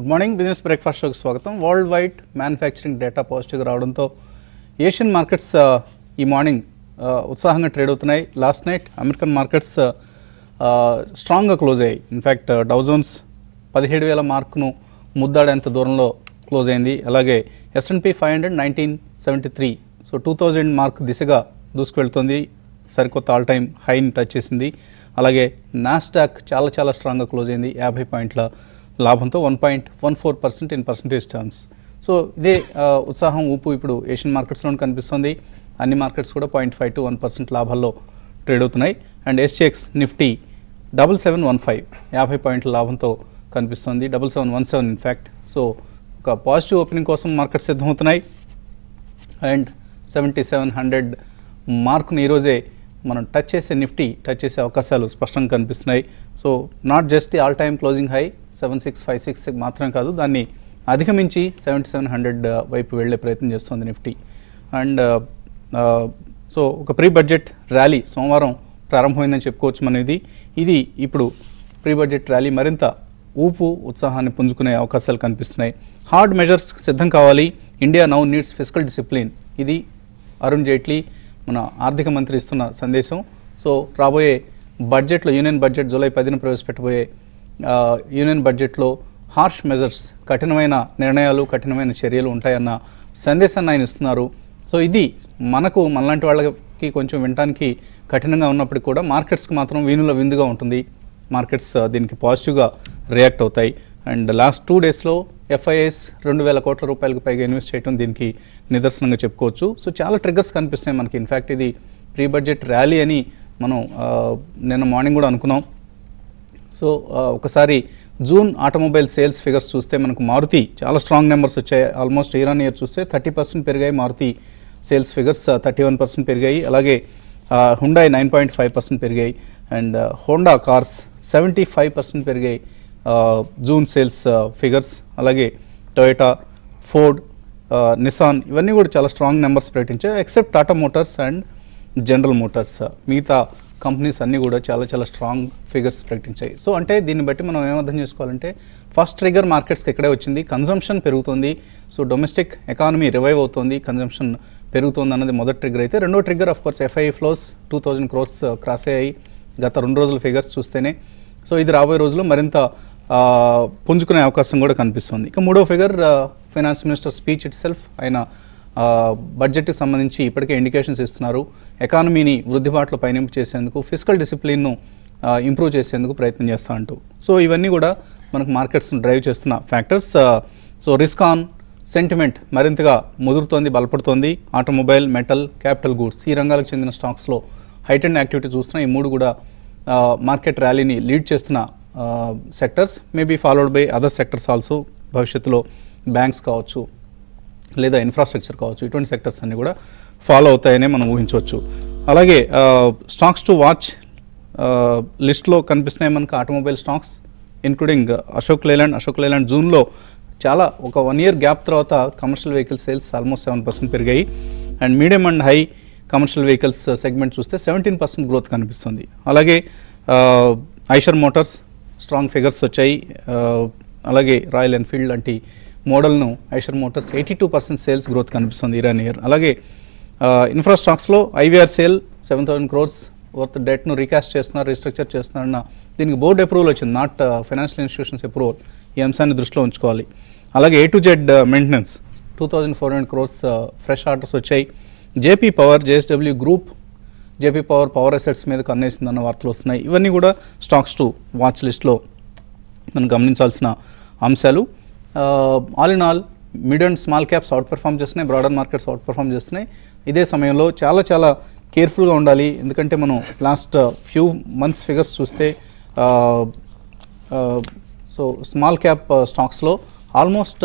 Good morning business breakfast షోకి స్వాగతం. World wide manufacturing data పాజిటివ్గా రావడంతో ఏషియన్ మార్కెట్స్ ఈ మార్నింగ్ ఉత్సాహంగా ట్రేడ్ అవుతున్నాయి. లాస్ట్ నైట్ అమెరికన్ మార్కెట్స్ స్ట్రాంగ్గా క్లోజ్ అయ్యాయి. ఇన్ఫ్యాక్ట్ డౌ జోన్స్ 17,000 మార్కును ముద్దాడేంత దూరంలో క్లోజ్ అయింది. అలాగే S&P 500 1973, సో 2000 మార్క్ దిశగా దూసుకువెళ్తుంది. సరికొత్త ఆల్ టైమ్ హైని టచ్ చేసింది. అలాగే నాస్డాక్ చాలా స్ట్రాంగ్గా క్లోజ్ అయింది. 50 పాయింట్ల లాభంతో 1.14% ఇన్ పర్సంటేజ్ టర్మ్స్. సో ఇదే ఉత్సాహం ఊపు ఇప్పుడు ఏషియన్ మార్కెట్స్లో కనిపిస్తుంది. అన్ని మార్కెట్స్ కూడా 0.5 to 1% లాభాల్లో ట్రేడ్ అవుతున్నాయి. అండ్ SGX నిఫ్టీ 7715 50 పాయింట్ల లాభంతో కనిపిస్తుంది. 7717 ఇన్ఫ్యాక్ట్. సో ఒక పాజిటివ్ ఓపెనింగ్ కోసం మార్కెట్ సిద్ధమవుతున్నాయి. అండ్ 7700 మార్కుని ఈరోజే మనం టచ్ చేసే నిఫ్టీ టచ్ చేసే అవకాశాలు స్పష్టంగా కనిపిస్తున్నాయి. So not just the all time closing high 7656 మాత్రమే కాదు, దాన్ని అధిగమించి 7700 వైపు వెళ్ళే ప్రయత్నం చేస్తుంది నిఫ్టీ. అండ్ సో ఒక ప్రీ బడ్జెట్ ర్యాలీ సోమవారం ప్రారంభమైందని చెప్పుకోవచ్చు మనం. ఇది ఇప్పుడు ప్రీ బడ్జెట్ ర్యాలీ మరింత ఊపు ఉత్సాహాన్ని పుంజుకునే అవకాశాలు కనిపిస్తున్నాయి. హార్డ్ మెజర్స్ సిద్ధం కావాలి. India now needs fiscal discipline. ఇది అరుణ్ జైట్లీ మన ఆర్థిక మంత్రి ఇస్తున్న సందేశం. సో రాబోయే బడ్జెట్లో యూనియన్ బడ్జెట్ జూలై 10న ప్రవేశపెట్టబోయే యూనియన్ బడ్జెట్లో హార్ష్ మెజర్స్, కఠినమైన నిర్ణయాలు, కఠినమైన చర్యలు ఉంటాయన్న సందేశాన్ని ఆయన ఇస్తున్నారు. సో ఇది మనలాంటి వాళ్ళకి కొంచెం వినడానికి కఠినంగా ఉన్నప్పటికీ కూడా మార్కెట్స్కి మాత్రం వీణుల విందుగా ఉంటుంది. మార్కెట్స్ దీనికి పాజిటివ్గా రియాక్ట్ అవుతాయి. అండ్ లాస్ట్ 2 డేస్లో FIIs 2,000 కోట్ల రూపాయలకు పైగా ఇన్వెస్ట్ చేయడం దీనికి నిదర్శనంగా చెప్పుకోవచ్చు. సో చాలా ట్రిగ్గర్స్ కనిపిస్తున్నాయి మనకి. ఇన్ఫ్యాక్ట్ ఇది ప్రీ బడ్జెట్ ర్యాలీ అని మనం నిన్న మార్నింగ్ కూడా అనుకున్నాం. సో ఒకసారి జూన్ ఆటోమొబైల్ సేల్స్ ఫిగర్స్ చూస్తే మనకు మారుతి చాలా స్ట్రాంగ్ నెంబర్స్ వచ్చాయి. ఆల్మోస్ట్ ఇయర్ ఆన్ ఇయర్ చూస్తే 30% పెరిగాయి. మారుతి సేల్స్ ఫిగర్స్ 31% పెరిగాయి. అలాగే హుండాయ్ 9.5% పెరిగాయి. అండ్ హోండా కార్స్ 75% పెరిగాయి జూన్ సేల్స్ ఫిగర్స్. అలాగే టొయోటా, ఫోర్డ్, నిసాన్ ఇవన్నీ కూడా చాలా స్ట్రాంగ్ నెంబర్స్ ప్రకటించాయి. Except Tata Motors and general Motors. మిగతా కంపెనీస్ అన్నీ కూడా చాలా స్ట్రాంగ్ ఫిగర్స్ ప్రకటించాయి. సో అంటే దీన్ని బట్టి మనం ఏమర్థం చేసుకోవాలంటే ఫస్ట్ ట్రిగ్గర్ మార్కెట్స్కి ఇక్కడే వచ్చింది. కన్జంప్షన్ పెరుగుతుంది. సో డొమెస్టిక్ ఎకానమీ రివైవ్ అవుతుంది, కన్జంప్షన్ పెరుగుతుంది అన్నది మొదటి ట్రిగ్గర్ అయితే, రెండో trigger of course FII flows 2000 crores cross అయ్యాయి గత 2 రోజుల ఫిగర్స్ చూస్తేనే. సో ఇది రాబోయే రోజుల్లో మరింత పుంజుకునే అవకాశం కూడా కనిపిస్తుంది. ఇక మూడో figure finance minister speech it self. ఆయన బడ్జెట్కి సంబంధించి ఇప్పటికే ఇండికేషన్స్ ఇస్తున్నారు. ఎకానమీని వృద్ధి బాటలో పయనింపు చేసేందుకు, ఫిస్కల్ డిసిప్లిన్ను ఇంప్రూవ్ చేసేందుకు ప్రయత్నం చేస్తూ అంటూ. సో ఇవన్నీ కూడా మనకు మార్కెట్స్ను డ్రైవ్ చేస్తున్న factors. So risk on sentiment మరింతగా ముదురుతోంది, బలపడుతోంది. ఆటోమొబైల్, మెటల్, క్యాపిటల్ గూడ్స్ ఈ రంగాలకు చెందిన స్టాక్స్లో హైటెండ్ యాక్టివిటీ చూస్తున్నాం. ఈ మూడు కూడా మార్కెట్ ర్యాలీని లీడ్ చేస్తున్న sectors. Maybe followed by other sectors also. భవిష్యత్తులో బ్యాంక్స్ కావచ్చు, లేదా ఇన్ఫ్రాస్ట్రక్చర్ కావచ్చు, ఇటువంటి సెక్టర్స్ అన్నీ కూడా ఫాలో అవుతాయనే మనం ఊహించవచ్చు. అలాగే స్టాక్స్ టు వాచ్ లిస్ట్లో కనిపిస్తున్నాయి మనకు automobile stocks, including Ashok Leyland జూన్లో చాలా ఒక 1 year గ్యాప్ తర్వాత కమర్షియల్ వెహికల్ సేల్స్ ఆల్మోస్ట్ 7% పెరిగాయి. And medium and high commercial vehicles segment చూస్తే 17% గ్రోత్ కనిపిస్తుంది. అలాగే ఐషర్ మోటార్స్ స్ట్రాంగ్ ఫిగర్స్ వచ్చాయి. అలాగే రాయల్ ఎన్ఫీల్డ్ లాంటి మోడల్ను ఐషర్ మోటార్స్ 82% సేల్స్ గ్రోత్ కనిపిస్తుంది ఇయర్ ఆన్ ఇయర్. అలాగే ఇన్ఫ్రాస్ట్రాక్స్లో IVR సేల్ 7,000 crores వర్త్ డెట్ను రీకాస్ట్ చేస్తున్నారు, రీస్ట్రక్చర్ చేస్తున్నారన్న దీనికి బోర్డ్ అప్రూవల్ వచ్చింది, నాట్ ఫైనాన్షియల్ ఇన్స్టిట్యూషన్స్ అప్రూవల్. ఈ అంశాన్ని దృష్టిలో ఉంచుకోవాలి. అలాగే A to Z maintenance 2,400 crores fresh orders వచ్చాయి. JP power, JSW group, JP power assets మీద కన్నేసిందన్న వార్తలు వస్తున్నాయి. ఇవన్నీ కూడా స్టాక్స్ టు వాచ్ లిస్ట్లో మనం గమనించాల్సిన అంశాలు. All in all mid and small caps outperform చేస్తున్నాయి, బ్రాడర్ మార్కెట్స్ అవుట్ పెర్ఫామ్ చేస్తున్నాయి. ఇదే సమయంలో చాలా కేర్ఫుల్గా ఉండాలి. ఎందుకంటే మనం లాస్ట్ ఫ్యూ మంత్స్ ఫిగర్స్ చూస్తే సో స్మాల్ క్యాప్ స్టాక్స్లో almost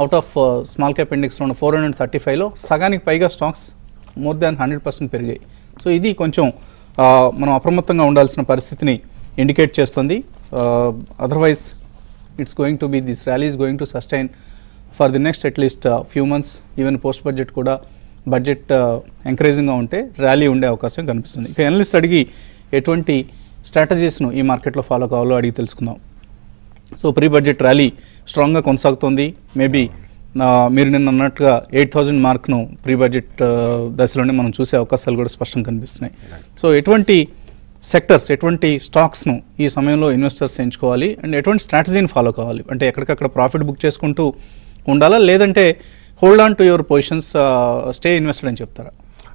out of small cap ఇండెక్స్లో ఉన్న 435లో సగానికి పైగా స్టాక్స్ మోర్ దాన్ 100% పెరిగాయి. సో ఇది కొంచెం మనం అప్రమత్తంగా ఉండాల్సిన పరిస్థితిని ఇండికేట్ చేస్తుంది. Otherwise it's going to B this rally is going to sustain for the next at least few months. Even post budget కూడా బడ్జెట్ ఎంకరేజింగ్గా ఉంటే ర్యాలీ ఉండే అవకాశం కనిపిస్తుంది. ఇక ఎనలిస్ట్ అడిగి ఎటువంటి స్ట్రాటజీస్ను ఈ మార్కెట్లో ఫాలో కావాలో అడిగి తెలుసుకుందాం. సో ప్రీ బడ్జెట్ ర్యాలీ స్ట్రాంగ్గా కొనసాగుతోంది. మేబీ మీరు నిన్న అన్నట్టుగా 8,000 మార్క్ను ప్రీ బడ్జెట్ దశలోనే మనం చూసే అవకాశాలు కూడా స్పష్టంగా కనిపిస్తున్నాయి. సో ఎటువంటి సెక్టర్స్, ఎటువంటి స్టాక్స్ను ఈ సమయంలో ఇన్వెస్టర్స్ ఎంచుకోవాలి అండ్ ఎటువంటి స్ట్రాటజీని ఫాలో కావాలి? అంటే ఎక్కడికక్కడ ప్రాఫిట్ బుక్ చేసుకుంటూ ఉండాలా, లేదంటే hold on to your positions, stay invested అని చెప్తారా?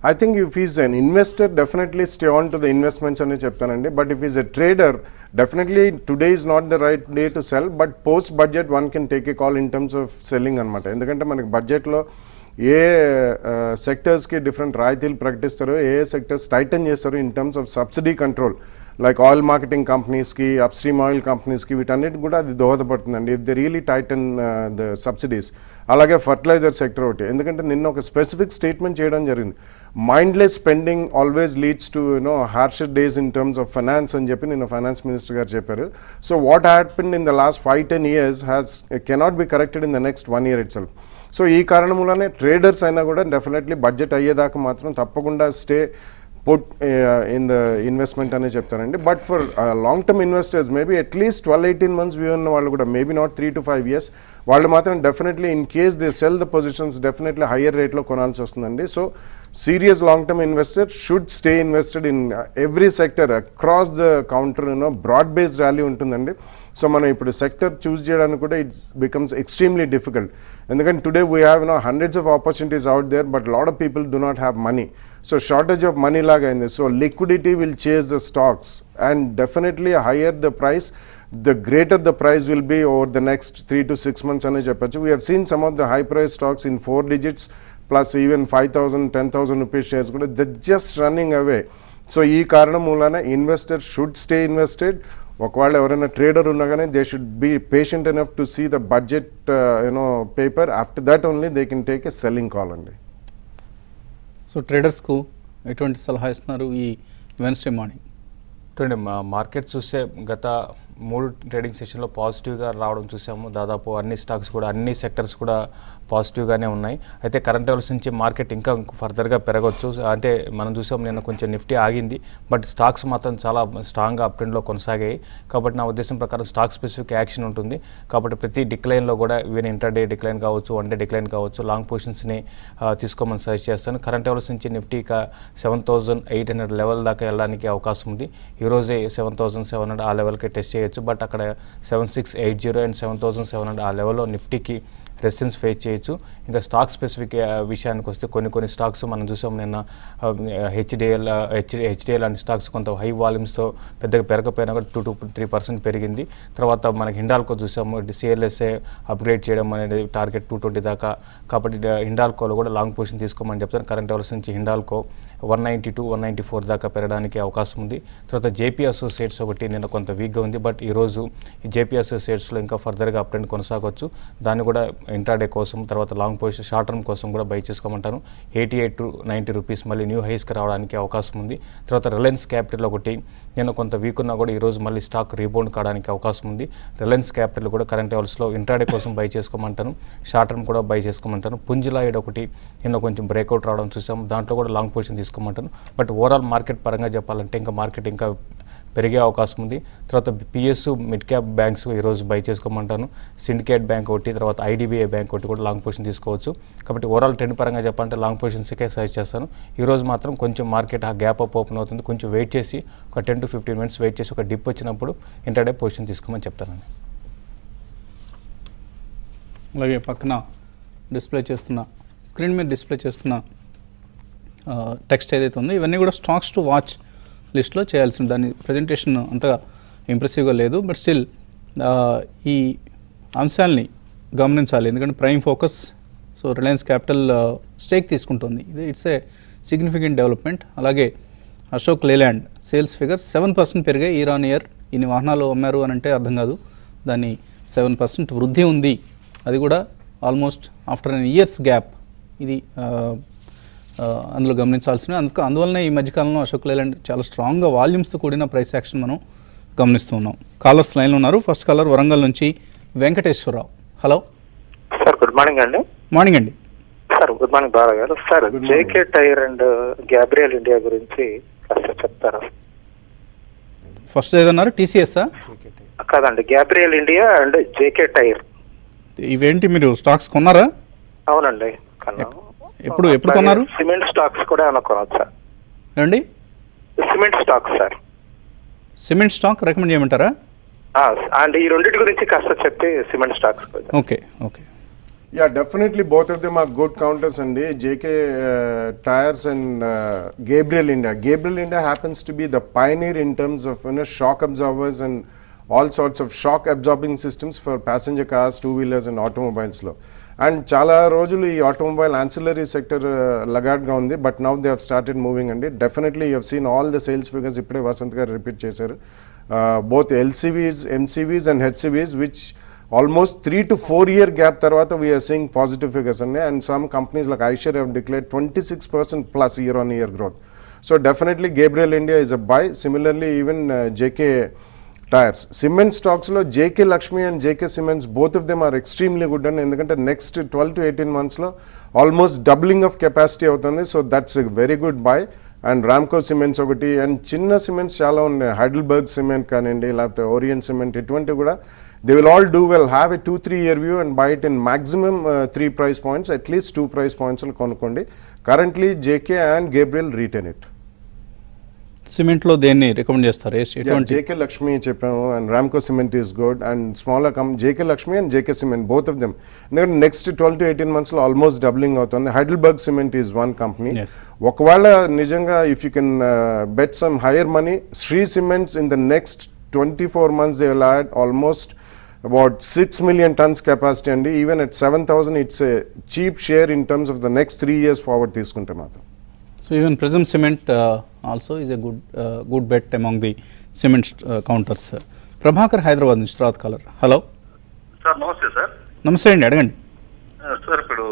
I think if he's an investor, definitely stay on to the investments అని చెప్తానండి. But if he's a trader, definitely today is not the right day to sell, but post budget one can take a call in terms of selling అనమాట. ఎందుకంటే మనకి బడ్జెట్లో ఏ సెక్టర్స్కి different రాయితీలు ప్రకటిస్తారో, ఏ sectors tighten చేస్తారో in terms of subsidy control, like oil marketing కంపెనీస్కి, upstream oil కంపెనీస్కి, వీటన్నిటికి కూడా అది దోహదపడుతుందండి if they really tighten the subsidies. అలాగే ఫర్టిలైజర్ సెక్టర్ ఒకటి, ఎందుకంటే నిన్న ఒక స్పెసిఫిక్ స్టేట్మెంట్ చేయడం జరిగింది, mindless spending always leads to harsher days in terms of finance అని చెప్పి నిన్న ఫైనాన్స్ మినిస్టర్ గారు చెప్పారు. So what happened in the last 5-10 years cannot be corrected in the next 1 year it self. So ఈ కారణం వల్లనే ట్రేడర్స్ అయినా కూడా డెఫినెట్లీ బడ్జెట్ అయ్యేదాకా మాత్రం తప్పకుండా stay put in the investment అనే చెప్తానండి. But for long term investors maybe at least 12-18 months view ఉన్న వాళ్ళు కూడా, మేబీ నాట్ 3 to 5 years, వాళ్ళు మాత్రం definitely in case they sell the positions definitely higher రేట్లో కొనాల్సి వస్తుందండి. So serious long term investor should stay invested in every sector across the counter. Broad based rally ఉంటుందండి. So మనం ఇప్పుడు sector choose చేయడానికి కూడా ఇట్ బికమ్స్ ఎక్స్ట్రీమ్లీ డిఫికల్ట్, ఎందుకంటే today we have hundreds of opportunities out there, but lot of people do not have money. So shortage of money లాగా అయింది. So liquidity will chase the stocks, and definitely higher the price, the greater the price will be over the next 3 to 6 months అని చెప్పచ్చు. We have seen some of the high price stocks in 4 digits plus even 5,000, 10,000 rupees shares కూడా they're just running away. So ఈ కారణం మూలాన investor should stay invested. ఒకవేళ ఎవరైనా trader ఉన్నా కానీ they should be patient enough to see the budget paper. After that only they can take a selling call అండి. So ట్రేడర్స్కు ఎటువంటి సలహా ఇస్తున్నారు ఈ వెన్స్డే మార్నింగ్? చూడండి, మార్కెట్ చూస్తే గత 3 ట్రేడింగ్ సెషన్లో పాజిటివ్గా రావడం చూసాము. దాదాపు అన్ని స్టాక్స్ కూడా, అన్ని సెక్టర్స్ కూడా పాజిటివ్గానే ఉన్నాయి. అయితే కరెంట్ లెవెల్స్ నుంచి మార్కెట్ ఇంకా ఫర్దర్గా పెరగవచ్చు. అంటే మనం చూసాం నిన్న కొంచెం నిఫ్టీ ఆగింది, బట్ స్టాక్స్ మాత్రం చాలా స్ట్రాంగ్గా అప్ ట్రెండ్లో కొనసాగాయి. కాబట్టి నా ఉద్దేశం ప్రకారం స్టాక్ స్పెసిఫిక్ యాక్షన్ ఉంటుంది. కాబట్టి ప్రతి డిక్లైన్లో కూడా ఈవెన్ ఇంటర్డే డిక్లైన్ కావచ్చు, వన్ డే డిక్లైన్ కావచ్చు, లాంగ్ పొజిషన్స్ని తీసుకోమని సజెస్ట్ చేస్తాను. కరెంట్ లెవెల్స్ నుంచి నిఫ్టీ 7,800 లెవెల్ దాకా వెళ్ళడానికి అవకాశం ఉంది. ఈరోజే 7,700 ఆ లెవెల్కి టెస్ట్ చేయొచ్చు, బట్ అక్కడ 7,680 అండ్ 7,700 ఆ లెవెల్లో నిఫ్టీకి రెసిస్టెన్స్ ఫేస్ చేయొచ్చు. ఇంకా స్టాక్ స్పెసిఫిక్ విషయానికి వస్తే కొన్ని స్టాక్స్ మనం చూసాం నిన్న హెచ్డిఎల్ లాంటి స్టాక్స్ కొంత హై వాల్యూమ్స్తో పెద్దగా పెరగపోయినా కూడా 2-3% పెరిగింది. తర్వాత మనకి హిండాల్కో చూసాము, సిఎల్ఎస్ఏ అప్గ్రేడ్ చేయడం అనేది టార్గెట్ 220 దాకా. కాబట్టి హిండాల్కోలో కూడా లాంగ్ పొజిషన్ తీసుకోమని చెప్తాను. కరెంట్ లెవెల్స్ నుంచి హిండాల్కో 192-194 దాకా పెరగడానికి అవకాశం ఉంది. తర్వాత జేపీ అసోసియేట్స్ ఒకటి నిన్న కొంత వీక్గా ఉంది, బట్ ఈరోజు ఈ జేపీ అసోసియేట్స్లో ఇంకా ఫర్దర్గా అప్ ట్రెండ్ కొనసాగవచ్చు. దాన్ని కూడా ఇంట్రాడే కోసం, తర్వాత లాంగ్ పొజిషన్ షార్ట్ టర్మ్ కోసం కూడా బై చేసుకోమంటాను. 88-90 రూపీస్ మళ్ళీ న్యూ హైస్కి రావడానికి అవకాశం ఉంది. తర్వాత రిలయన్స్ క్యాపిటల్ ఒకటి నిన్న కొంత వీక్ ఉన్నా కూడా ఈరోజు మళ్ళీ స్టాక్ రీబౌండ్ కావడానికి అవకాశం ఉంది. రిలయన్స్ క్యాపిటల్ కూడా కరెంట్ లెవెల్స్లో ఇంట్రాడే కోసం బై చేసుకోమంటాను, షార్ట్ టర్మ్ కూడా బై చేసుకోమంటాను. పుంజిలాయిడ్ ఒకటి నిన్న కొంచెం బ్రేక్అవుట్ రావడం చూసాం, దాంట్లో కూడా లాంగ్ పొజిషన్ తీసుకోమంటాను. బట్ ఓవరాల్ మార్కెట్ పరంగా చెప్పాలంటే ఇంకా మార్కెట్ ఇంకా పెరిగే అవకాశం ఉంది. తర్వాత పిఎస్యు మిడ్ క్యాప్ బ్యాంక్స్ ఈరోజు బై చేసుకోమంటాను. సిండికేట్ బ్యాంక్ ఒకటి, తర్వాత ఐడిబిఐ బ్యాంక్ ఒకటి కూడా లాంగ్ పొజిషన్ తీసుకోవచ్చు. కాబట్టి ఓవరాల్ ట్రెండ్ పరంగా చెప్పాలంటే లాంగ్ పొజిషన్స్కే సజెస్ట్ చేస్తాను. ఈరోజు మాత్రం కొంచెం మార్కెట్ ఆ గ్యాప్ అప్ ఓపెన్ అవుతుంది, కొంచెం వెయిట్ చేసి ఒక 10 to 15 minutes వెయిట్ చేసి ఒక డిప్ వచ్చినప్పుడు ఇంటర్డే పొజిషన్ తీసుకోమని చెప్తానండి. అలాగే పక్కన స్క్రీన్ మీద డిస్ప్లే చేస్తున్న టెక్స్ట్ ఏదైతే ఉందో ఇవన్నీ కూడా స్టాక్స్ టు వాచ్ లిస్ట్లో చేయాల్సింది. దాని ప్రజెంటేషన్ అంతగా ఇంప్రెసివ్గా లేదు, బట్ స్టిల్ ఈ అంశాలని గమనించాలి. ఎందుకంటే prime focus, so Reliance capital stake తీసుకుంటుంది, ఇది ఇట్స్ ఏ సిగ్నిఫికెంట్ డెవలప్మెంట్. అలాగే అశోక్ లేలాండ్ సేల్స్ ఫిగర్ 7% పెరిగాయి ఇయర్ ఆన్ ఇయర్. ఇన్ని వాహనాలు అమ్మారు అని అంటే అర్థం కాదు, దాన్ని 7% వృద్ధి ఉంది, అది కూడా almost after an years gap. ఇది అందులో గమనించాల్సిన. అందువల్లనే ఈ మధ్యకాలంలో అశోక్ లేలాండ్ చాలా స్ట్రాంగ్గా వాల్యూమ్స్తో కూడిన ప్రైస్ యాక్షన్ మనం గమనిస్తూ ఉన్నాం. కాలర్స్ లైన్లో ఉన్నారు. ఫస్ట్ కాలర్ వరంగల్ నుంచి Venkateswararao. Hello sir, good morning అండి. మార్నింగ్ అండి. సార్ గుడ్ మార్నింగ్ బాగా గారు. Sir, JK tyre and Gabriel India గురించి కాస్త చెప్తారా? ఫస్ట్ ఏదన్నారు, టీసీఎస్ కాదండి, Gabriel India and JK tyre. ఇవేంటి మీరు స్టాక్స్ కొన్నారా? అవునండి కొన్నాము. ఎప్పుడు కొన్నారు? సిమెంట్ స్టాక్స్ కూడా ఏమైనా కొనవచ్చు సార్? ఏమండి? Cement stocks sir. Cement stock recommend చేయమంటారా? అండ్ ఈ రెండింటి గురించి కాస్త చెప్పి cement stocks. Okay. Yeah, definitely both of them are good counters and JK Tires and Gabriel India. Gabriel India happens to be the pioneer in terms of shock absorbers and all sorts of shock absorbing systems for passenger cars, two-wheelers and automobiles lo. And chala rojulu ee automobile ancillary sector lagadga undi, but now they have started moving and definitely you have seen all the sales figures ippade Vasant garu repeat chesaru. Both LCVs, MCVs and HCVs, which almost 3 to 4 year gap tarvata we are seeing positive figures and some companies like Eicher have declared 26% plus year on year growth. So definitely Gabriel India is a buy. Similarly even JK Tires. Cement stocks lo JK Lakshmi and JK Cements, both of them are extremely good and endukante next 12 to 18 months lo almost doubling of capacity avutundi. So that's a very good buy. And Ramco Cements okati and chinna cements chala unnayi. Heidelberg Cement kanindi lapte Orient Cement itvanti kuda they will all do well. Have a 2-3 year view and buy it in maximum 3 price points, at least 2 price points konukondi. Currently JK and Gabriel retain it. Cement lo deni recommend chestaru? JK Lakshmi cheppamu and Ramco Cement is good and smaller JK Lakshmi and JK Cement, both of them. Next 12 to 18 months lo almost doubling avutundi. Heidelberg Cement is one company. Yes. Okavela nijanga if you can bet some higher money, Sri Cements in the next 24 months they will add almost about 6 million tons capacity and even at 7,000 it's a cheap share in terms of the next 3 years forward తీసుకుంటే మాత్రం. So even Prism Cement also is a good bet among the cement counters. Prabhakar Hyderabad నుంచి తర్వాత caller. Hello sir. నమస్తే sir. నమస్తే అండి, అడగండి sir. ఇప్పుడు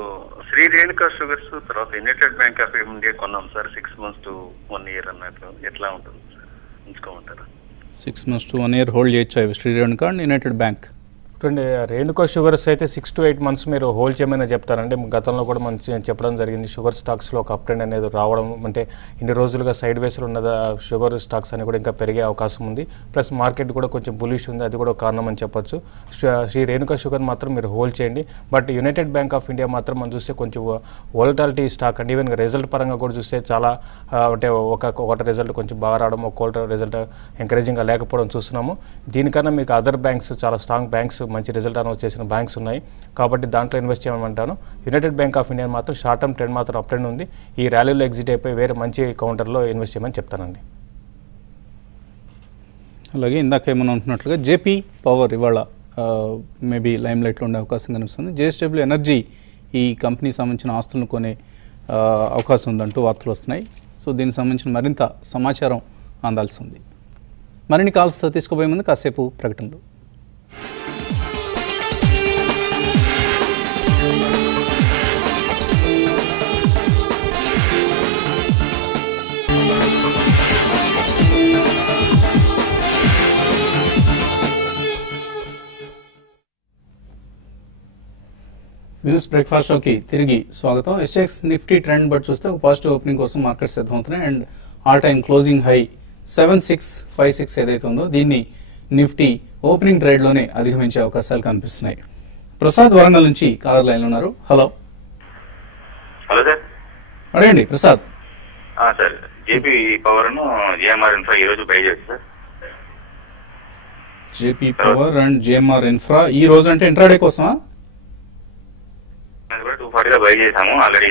Shree Renuka Sugars తర్వాత యునైటెడ్ బ్యాంక్ ఆఫ్ ఇండియా కొన్నాం సార్ 6 months to 1 year అన్నట్టు ఎట్లా ఉంటుంది సార్, ఉంచుకోమంటారా? 6 months to 1 year హోల్డ్ చేయొచ్చు అవి Shree Renuka and United Bank? చూడండి, రేణుకా షుగర్స్ అయితే 6 to 8 months మీరు హోల్డ్ చేయమని చెప్తారండి. గతంలో కూడా మనం చెప్పడం జరిగింది షుగర్ స్టాక్స్లో ఒక అప్ ట్రెండ్ అనేది రావడం, అంటే ఇన్ని రోజులుగా సైడ్ వేస్లో ఉన్న షుగర్ స్టాక్స్ అని కూడా ఇంకా పెరిగే అవకాశం ఉంది. ప్లస్ మార్కెట్ కూడా కొంచెం బులిష్ ఉంది, అది కూడా ఒక కారణం అని చెప్పొచ్చు. శ్రీ రేణుకా షుగర్ మాత్రం మీరు హోల్డ్ చేయండి. But United Bank of India మాత్రం మనం చూస్తే కొంచెం వోలటాలిటీ స్టాక్ అండి. ఈవెన్ రిజల్ట్ పరంగా కూడా చూస్తే చాలా అంటే ఒక రిజల్ట్ కొంచెం బాగా రావడం, ఒక క్వార్టర్ రిజల్ట్ ఎంకరేజింగ్గా లేకపోవడం చూస్తున్నాము. దీనికన్నా మీకు అదర్ బ్యాంక్స్, చాలా స్ట్రాంగ్ బ్యాంక్స్, మంచి రిజల్ట్ అనౌన్స్ చేసిన బ్యాంక్స్ ఉన్నాయి కాబట్టి దాంట్లో ఇన్వెస్ట్ చేయమంటాను. యునైటెడ్ బ్యాంక్ ఆఫ్ ఇండియా మాత్రం షార్ట్ టర్మ్ ట్రెండ్ మాత్రం అప్ ట్రెండ్ ఉంది. ఈ ర్యాలీలో ఎగ్జిట్ అయిపోయి వేరే మంచి కౌంటర్లో ఇన్వెస్ట్ చేయమని చెప్తానండి. అలాగే ఇందాక ఏమన్నా ఉంటున్నట్లుగా జేపీ పవర్ ఇవాళ మేబీ లైమ్ లైట్లో ఉండే అవకాశం కనిపిస్తుంది. జేఎస్డబ్ల్యూ ఎనర్జీ ఈ కంపెనీకి సంబంధించిన ఆస్తులను కొనే అవకాశం ఉందంటూ వార్తలు వస్తున్నాయి. సో దీనికి సంబంధించిన మరింత సమాచారం అందాల్సి ఉంది. మరిన్ని కాల్స్ తీసుకోబోయే ముందు కాసేపు ప్రకటనలు. న్యూస్ బ్రేక్ఫాస్ట్ షోకి తిరిగి స్వాగతం. ఎస్ఎక్స్ నిఫ్టీ ట్రెండ్ బట్ చూస్తే ఒక పాజిటివ్ ఓపెనింగ్ కోసం మార్కెట్ సిద్ధమవుతున్నాయి and all time closing high 7656 ఏదైతే ఉందో దీన్ని నిఫ్టీ ఓపెనింగ్ ట్రేడ్ లోనే అధిగమించే అవకాశాలు కనిపిస్తున్నాయి. ప్రసాద్ వరంగల్ నుంచి కాలర్ లైన్ ఉన్నారు. Hello sir. అడగండి Prasad. Sir, JP power GMR infra ఈ రోజు బై చేసి sir. JP power and GMR infra ఈ రోజు అంటే ఇంట్రాడే కోసమా? 240 బై చేసాము ఆల్రెడీ.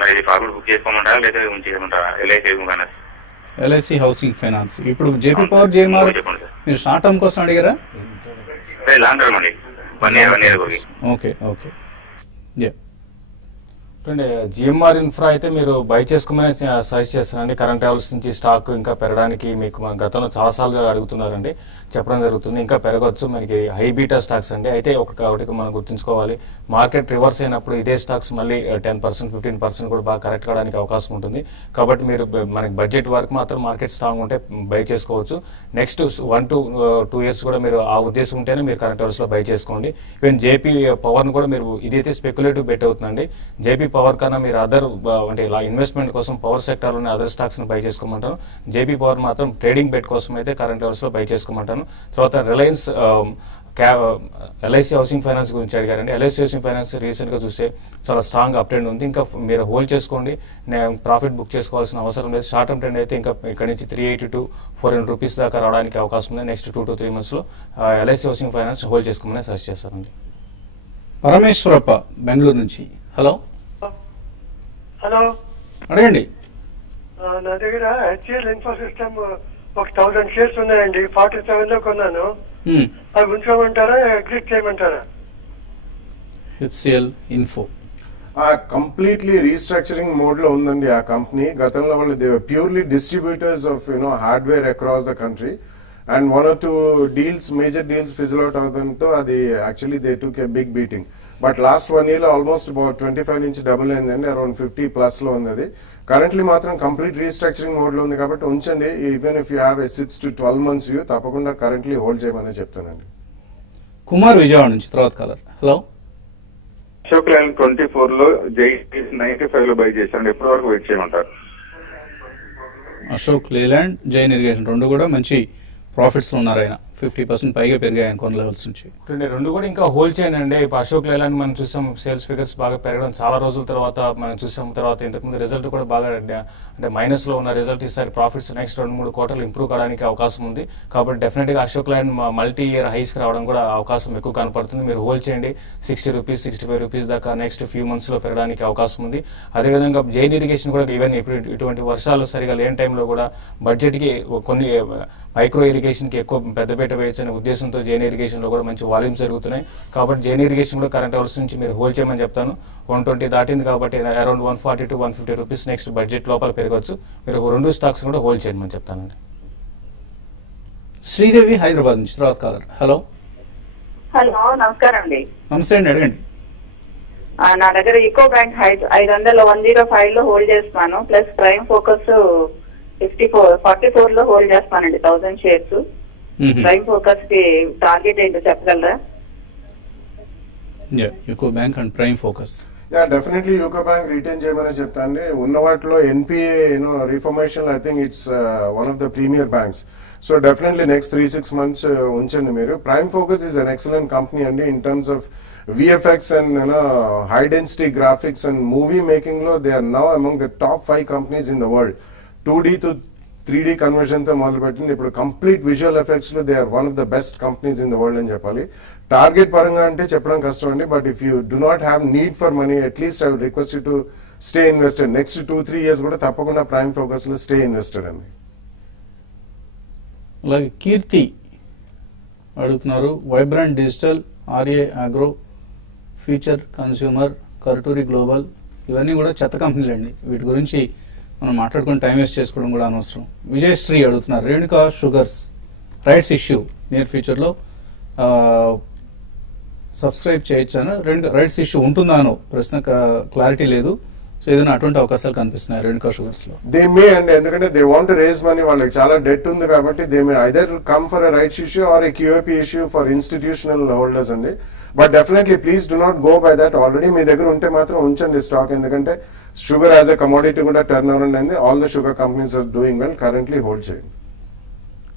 మరి ఫార్వర్డ్ బుక్ చేసుకోమంటారా లేదా ఉంచేయమంటారా? LIC housing finance. ఇప్పుడు జేపీ పవర్ జిఎంఆర్ మీరు షార్ట్ టర్మ్ కోసం అడిగారా? లాంగ్ టర్మ్ అండి, 1 year. Okay okay. GMR infra అయితే మీరు బై చేసుకోమని సజెస్ట్ చేస్తానండి. కరెంట్ లెవెల్స్ నుంచి స్టాక్ ఇంకా పెరగడానికి మీకు మన గతంలో చాలాసార్లు అడుగుతున్నారండి, చెప్పడం జరుగుతుంది. ఇంకా పెరగవచ్చు, మనకి హై బీటా స్టాక్స్ అండి. అయితే ఒకటి మనం గుర్తుంచుకోవాలి, మార్కెట్ రివర్స్ అయినప్పుడు ఇదే స్టాక్స్ మళ్ళీ 10%, 15% కూడా బాగా కరెక్ట్ కావడానికి అవకాశం ఉంటుంది. కాబట్టి మీరు మనకి బడ్జెట్ వరకు మాత్రం మార్కెట్ స్ట్రాంగ్ ఉంటే బై చేసుకోవచ్చు. నెక్స్ట్ 1 to 2 years కూడా మీరు ఆ ఉద్దేశం ఉంటేనే మీరు కరెంట్ లెవెల్స్ లో బై చేసుకోండి. ఈవెన్ జేపీ పవర్ ను కూడా మీరు ఇదైతే స్పెక్యులేటివ్ బెట్ అవుతుందండి. జేపీ పవర్ కన్నా మీరు అదర్ అంటే ఇలా ఇన్వెస్ట్మెంట్ కోసం పవర్ సెక్టార్లోనే అదర్ స్టాక్స్ ని బై చేసుకోమంటాను. జేపీ పవర్ మాత్రం ట్రేడింగ్ బెట్ కోసం అయితే కరెంట్ అవర్స్ లో బై చేసుకోమంటాను. తర్వాత రిలయన్స్ ఎల్ఐసి హౌసింగ్ ఫైనాన్స్ గురించి అడిగారండి. ఎల్ఐసి హౌసింగ్ ఫైనాన్స్ రీసెంట్ గా చూస్తే చాలా స్ట్రాంగ్ అప్ ట్రెండ్ ఉంది. ఇంకా మీరు హోల్డ్ చేసుకోండి, ప్రాఫిట్ బుక్ చేసుకోవాల్సిన అవసరం లేదు. షార్ట్ టర్మ్ ట్రెండ్ అయితే ఇంకా ఇక్కడ నుంచి 380 to 400 రూపీస్ దాకా రావడానికి అవకాశం ఉంది. నెక్స్ట్ 2 to 3 months లో ఎల్ఐసి హౌసింగ్ ఫైనాన్స్ హోల్డ్ చేసుకోమని సజెస్ట్ చేస్తారండి. పరమేశ్వరప్ప బెంగళూరు నుంచి. హలో హలో, అడగండి. నా దగ్గర హెచ్సిఎల్ ఇన్ఫో సిస్టమ్ ఒక 1000 షేర్స్ ఉన్నాయండి. 47 లో కొన్నాను. అవి ఉంచమంటారా, ఎగ్జిట్ చేయమంటారా? HCL Info completely restructuring mode లో ఉందండి ఆ కంపెనీ. గతంలో వాళ్ళు they purely distributors of hardware across the country, and 1 or 2 deals, major deals fizzle out అవడంతో అది actually they took a big beating. But last 1 year లో ఆల్మోస్ట్ అబౌట్ 25 నుంచి డబుల్ అయిందండి. అరౌండ్ 50+ లో ఉంది అది. కరెంట్లీ మాత్రం కంప్లీట్ రీస్ట్రక్చరింగ్ మోడ్ లో ఉంది కాబట్టి ఉంచండి. Even if you have a 6 to 12 months view తప్పకుండా కరెంట్లీ హోల్డ్ చేయమని చెప్తానండి. కుమార్ విజయవాడ నుంచి తర్వాత కాలర్. హలో. అశోక్ లైన్ 24 లో జై 95 లో బై చేశాను. ఎప్పటి వరకు వెయిట్ చేయమంటారు? అశోక్ లేలాండ్, జైన్ ఇరిగేషన్ రెండు కూడా మంచి ప్రాఫిట్స్ ఉన్నారు. ఆయన 50% పైగా పెరిగాయి కొన్ని లెవెల్స్ నుంచి. రెండు కూడా ఇంకా హోల్డ్ చేయండి. ఇప్పుడు అశోక్ లేలాండ్ మనం చూసాం, సేల్స్ ఫిగర్స్ బాగా పెరగడం చాలా రోజుల తర్వాత మనం చూసాం. తర్వాత ఇంతకుముందు రిజల్ట్ కూడా బాగా అంటే మైనస్ లో ఉన్న రిజల్ట్ ఈసారి ప్రాఫిట్స్ నెక్స్ట్ 2-3 quarters ఇంప్రూవ్ కావడానికి అవకాశం ఉంది. కాబట్టి డెఫినెట్ గా Ashok Leyland multi year highs రావడం కూడా అవకాశం ఎక్కువ కనపడుతుంది. మీరు హోల్డ్ చేయండి. 60 రూపీస్ 65 రూపీస్ దాకా నెక్స్ట్ ఫ్యూ మంత్స్ లో పెరగడానికి అవకాశం ఉంది. అదేవిధంగా జైన్ ఇరిగేషన్ కూడా ఈవెన్ ఇప్పుడు ఇటువంటి వర్షాలు సరిగా లేని టైంలో కూడా బడ్జెట్ కి కొన్ని మైక్రో ఇరిగేషన్ కి ఎక్కువ పెద్దపీట వేయచ్చనే ఉద్దేశంతో జైన్ ఇరిగేషన్ లో కూడా మంచి వాల్యూమ్స్ జరుగుతున్నాయి. కాబట్టి జైన్ ఇరిగేషన్ కూడా కరెంట్ అవర్స్ నుంచి మీరు హోల్డ్ చేయమని చెప్తాను. 120 దాటింది కాబట్టి around 140 to 150 rupees next budget లోపల పెరగవచ్చు. మీరు 2 స్టాక్స్ కూడా హోల్డ్ చేయమని చెప్తానండి. శ్రీదేవి హైదరాబాద్ నుంచి తర్వాత కాలర్. హలో. హలో, నమస్కారం అండి. నమస్తే అండి, అడగండి. నా దగ్గర ఈకో బ్యాంక్ 105 లో హోల్డ్ చేస్తున్నాను. ప్లస్ ప్రైమ్ ఫోకస్ 44 లో హోల్డ్ చేస్తానండి. 1000 షేర్స్. ప్రైమ్ ఫోకస్ కి టార్గెట్ ఏంటో చెప్పగలరా? UCO Bank and Prime Focus. Definitely UCO Bank retain చేయమని చెప్తాండి. ఉన్న వాటిలో NPA reformation I think it's one of the premier banks. So definitely next 3-6 months ఉంచండి మీరు. Prime Focus is an excellent company అండి. In terms of VFX and high density graphics and movie making lo, they are now among the top 5 companies in the world. 2D to 3D conversion తో మొదలు పెట్టింది. ఇప్పుడు complete visual effects లో they are one of the best companies in the world అని చెప్పాలి. Target పరంగా అంటే చెప్పడం కష్టం అండి. But if you do not have need for money, at least I would request you to stay invested. Next 2-3 years కూడా తప్పకుండా ప్రైమ్ ఫోకస్ లో స్టే ఇన్వెస్టెడ్ అండి. అలాగే కీర్తి అడుగుతున్నారు, Vibrant Digital, RA Agro, Future Consumer, Karuturi Global, ఇవన్నీ కూడా చెత్త కంపెనీలు అండి. వీటి గురించి మనం మాట్లాడుకుని టైం వేస్ట్ చేసుకోవడం కూడా అనవసరం. విజయశ్రీ అడుగుతున్నారు, Renuka sugars rights issue near ఫ్యూచర్లో సబ్స్క్రైబ్ చేయొచ్చాను. రైట్స్ ఇష్యూ ఉంటుందానో ప్రశ్న క్లారిటీ లేదు. సో ఏదైనా అటువంటి అవకాశాలు కనిపిస్తున్నాయి రేణుకా షుగర్స్ లో? దే మే అండి, ఎందుకంటే దే వాంట్ రేజ్ మనీ, వాళ్ళకి చాలా డెట్ ఉంది కాబట్టి they may either come for a rights issue or a QIP issue for institutional holders అండి. But definitely please do not go by that. Already మీ దగ్గర ఉంటే మాత్రం ఉంచండి స్టాక్, ఎందుకంటే షుగర్ యాజ్ ఎ కమోడిటీ కూడా టర్న్ అరౌండ్ అయింది. All the sugar companies are doing well. Currently hold చేయండి.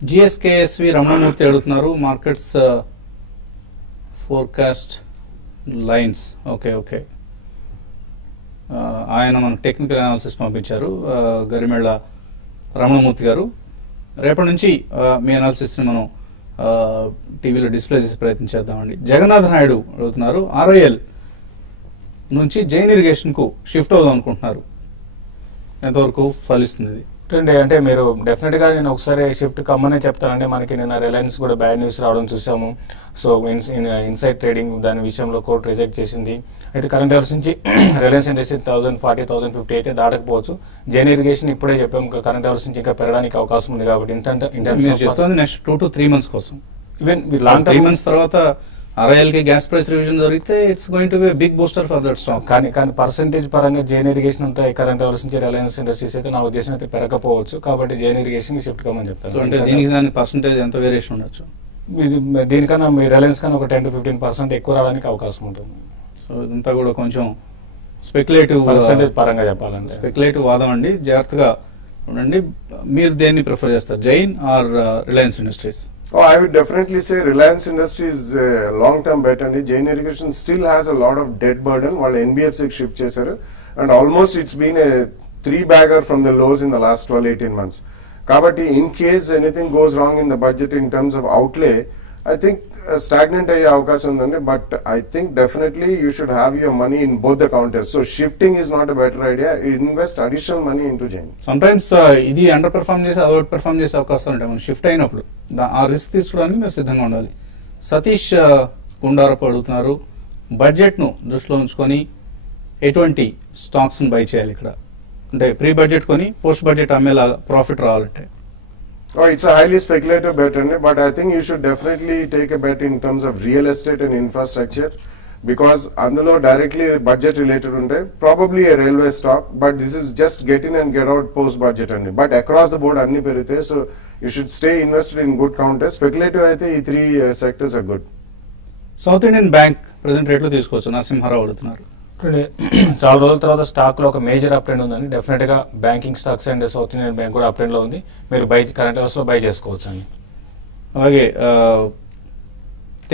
GSKSV రమణమూర్తి అడుగుతున్నారు, markets forecast lines. Okay okay, ఆయన మనకు టెక్నికల్ అనాలిసిస్ పంపించారు, గరిమెళ్ళ రమణమూర్తి గారు. రేపటి నుంచి మీ అనాలిసిస్ని మనం టీవీలో డిస్ప్లే చేసే ప్రయత్నం చేద్దామండి. జగన్నాథ నాయుడు అడుగుతున్నారు, RIL నుంచి జైన్ ఇరిగేషన్ కు షిఫ్ట్ అవుదాం అనుకుంటున్నారు, ఎంతవరకు ఫలిస్తుంది ఇది? అంటే మీరు డెఫినెట్ గా నేను ఒకసారి షిఫ్ట్ కమ్మనే చెప్తానండి. మనకి నిన్న రిలయన్స్ కూడా బ్యాడ్ న్యూస్ రావడం చూసాము. సో ఇన్సైడ్ ట్రేడింగ్ దాని విషయంలో కోర్టు రిజెక్ట్ చేసింది. అయితే కరెంట్ అవర్స్ నుంచి రిలయన్స్ ఇండస్ట్రీ 1040, 1050 అయితే దాటకపోవచ్చు. జైన్ ఇరిగేషన్ ఇప్పుడే చెప్పాం, కరెంట్ అవర్స్ నుంచి ఇంకా పెరగడానికి అవకాశం ఉంది. కాబట్టి నెక్స్ట్ 2 to 3 months కోసం, ఈవెన్ లాంగ్ 3 months తర్వాత RIL కి గ్యాస్ ప్రైస్ రివిజన్ జరిగితే it's going to be big booster for that stock. కానీ పర్సెంటేజ్ పరంగా జైన్ ఇరిగేషన్ అంతా కరెంట్ అవర్స్ నుంచి రిలయన్స్ ఇండస్ట్రీస్ అయితే నా ఉద్దేశం అయితే పెరగకపోవచ్చు. కాబట్టి జైన్ ఇరిగేషన్ కి షిఫ్ట్ కమ్మని చెప్తాను. సో అంటే దీనికి దాని పర్సెంటేజ్ ఎంత వేరియేషన్ ఉండొచ్చు? దీనికన్నా మీ రిలయన్స్ కన్నా ఒక 10 to 15% ఎక్కువ రావడానికి అవకాశం ఉంటుంది. సో ఇదంతా కూడా కొంచెం స్పెక్యులేటివ్ పర్సెంటేజ్ పరంగా చెప్పాలంటే స్పెక్యులేటివ్ వాదం అండి, జాగ్రత్తగా ఉండండి. మీరు దేన్ని ప్రిఫర్ చేస్తారు, Jain or Reliance Industries? Oh, I would definitely say Reliance Industries is a long-term bet, and Jain Irrigation still has a lot of debt burden. While NBFC shift chesaru, and almost it's been a 3-bagger from the lows in the last 12-18 months. Kabatti, in case anything goes wrong in the budget in terms of outlay, I think stagnant ayye avakasam undi. But I think definitely you should have your money in both the counters. So shifting is not a better idea. Invest additional money into Jain. Sometimes ఇది under perform చేసి అది out perform చేసే అవకాశాలు ఉంటాయి. మనం shift అయినప్పుడు ఆ risk తీసుకోవడానికి మీరు సిద్ధంగా ఉండాలి. సతీష్ గుండారపు అడుగుతున్నారు, బడ్జెట్ ను దృష్టిలో ఉంచుకొని ఎటువంటి స్టాక్స్ ని బై చేయాలి ఇక్కడ, అంటే ప్రీ బడ్జెట్ కొని పోస్ట్ బడ్జెట్ అమ్మేలా ప్రాఫిట్ రావాలంటే? Oh, it's a highly speculative bet, but I think you should definitely take a bet in terms of real estate and infrastructure, because అందులో directly budget related ఉంటే probably a railway stock, but this is just get in and get out post budget అండి. But across the board అన్ని పెరిగితే, so you should stay invested in good counters. Speculative అయితే ఈ 3 sectors are good. South Indian bank present రేట్లో తీసుకోవచ్చు, నరసింహారావు అడుగుతున్నారు. చాలా రోజుల తర్వాత స్టాక్ లో ఒక మేజర్ అప్ ట్రెండ్ ఉందండి. డెఫినెట్ గా banking stocks and south Indian bank కూడా అప్ ట్రెండ్ లో ఉంది. మీరు కరెంట్ అవర్స్ లో బై చేసుకోవచ్చు అండి. అలాగే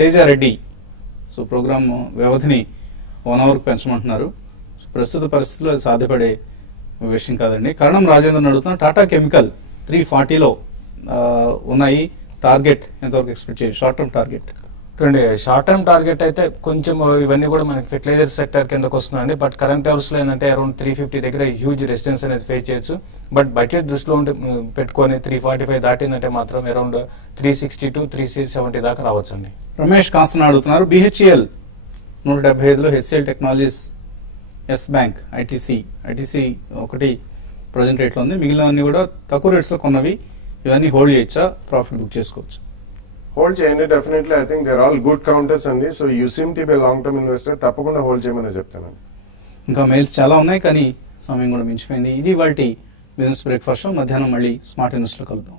తేజారెడ్డి, సో ప్రోగ్రామ్ వ్యవధిని 1 hour పెంచమంటున్నారు. సో ప్రస్తుత పరిస్థితుల్లో అది సాధ్యపడే విషయం కాదండి. కరణం రాజేంద్రన్ అడుగుతున్నా, టాటా కెమికల్ 340లో ఉన్నాయి, టార్గెట్ ఎంతవరకు ఎక్స్పెక్ట్ చేయాలి, short term target? Short term target అయితే కొంచెం ఇవన్నీ కూడా మనకి ఫెర్టిలైజర్ సెక్టర్ కిందకు వస్తుందండి. బట్ కరెంట్ అవర్స్ లో ఏంటంటే అరౌండ్ 350 దగ్గర హ్యూజ్ రెసిస్టెన్స్ అనేది ఫేస్ చేయొచ్చు. బట్ బడ్జెట్ దృష్టిలో ఉంటే పెట్టుకొని 345 దాటిందంటే మాత్రం అరౌండ్ 360 to 370 దాకా రావచ్చు అండి. రమేష్ కాస్తన అడుగుతున్నారు, BHEL 175లో, HCL టెక్నాలజీస్, ఎస్ బ్యాంక్, ఐటీసీ ఒకటి ప్రజెంట్ రేట్లో ఉంది, మిగిలినవన్నీ కూడా తక్కువ రేట్స్ లో కొన్నవి, ఇవన్నీ హోల్డ్ చేయొచ్చా, ప్రాఫిట్ బుక్ చేసుకోవచ్చు? హోల్డ్ చేయండి, definitely. I think they're all good counters అండి. So you seem to be long term investor, తప్పకుండా హోల్డ్ చేయమని చెప్తాను. ఇంకా మెయిల్స్ చాలా ఉన్నాయి, కానీ సమయం కూడా మించిపోయింది. ఇది వాటి బిజినెస్ బ్రేక్ఫాస్ట్. మధ్యాహ్నం మళ్ళీ స్మార్ట్ ఇన్వెస్టర్ కలుద్దాం.